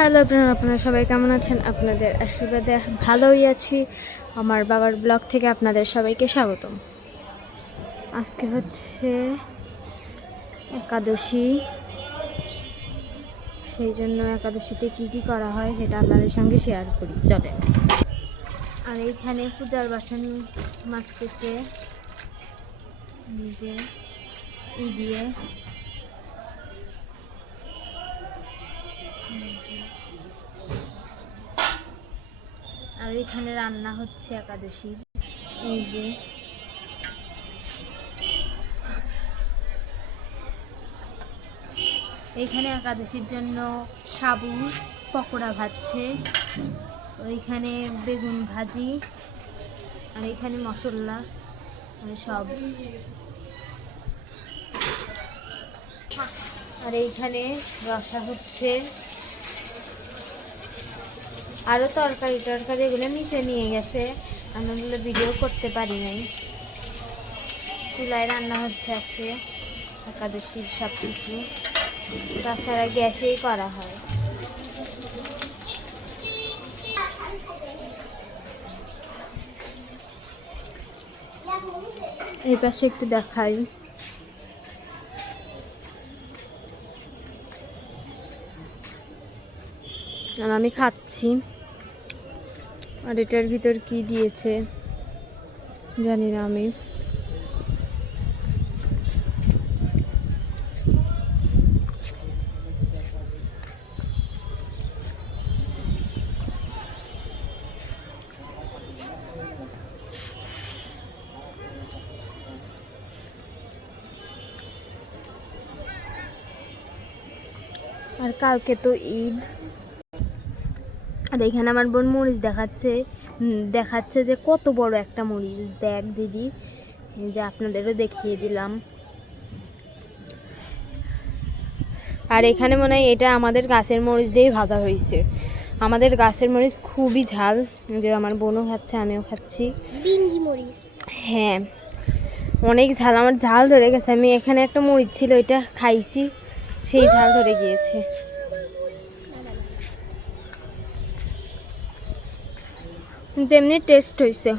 Hello everyone, আপনারা সবাই কেমন আছেন? আপনাদের আশীর্বাদে ভালোই আছি। আমার বাবার ব্লগ থেকে আপনাদের সবাইকে স্বাগতম। আজকে হচ্ছে একাদশী, সেই জন্য একাদশীতে কি কি করা হয় সেটা আপনাদের সঙ্গে শেয়ার করি, চলেন। আর এইখানে পূজার বাসন মাজতেছে নিজে দিয়ে। আর এখানে রান্না হচ্ছে একাদশীর। এই যে এইখানে একাদশীর জন্য সাবু পকোড়া ভাজছে, ওইখানে বেগুন ভাজি, আর এখানে মশলা সব। আর এইখানে রসা হচ্ছে, আরও তরকারি এগুলো নিচে নিয়ে গেছে, আমি ওগুলো ভিডিও করতে পারি নাই। চুলায় রান্না হচ্ছে আজকে একাদশীর সব কিছু, তাছাড়া গ্যাসেই করা হয়। এই পাশে একটু দেখাই, আর আমি খাচ্ছি। আর এটার ভিতর কি দিয়েছে জানি না আমি। আর কালকে তো ঈদ। আর এখানে আমার বোন মরিচ দেখাচ্ছে যে কত বড় একটা মরিচ, দেখ দিদি, যে আপনাদেরও দেখিয়ে দিলাম। আর এখানে মনে হয় এটা আমাদের গাছের মরিচ দিয়েই ভাজা হয়েছে। আমাদের গাছের মরিচ খুবই ঝাল, যে আমার বোনও খাচ্ছে, আমিও খাচ্ছি। ডিঙ্গি মরিচ, হ্যাঁ অনেক ঝাল, আমার ঝাল ধরে গেছে। আমি এখানে একটা মরিচ ছিল, এটা খাইছি, সেই ঝাল ধরে গিয়েছে। কিন্তু এমনি টেস্ট হয়েছে।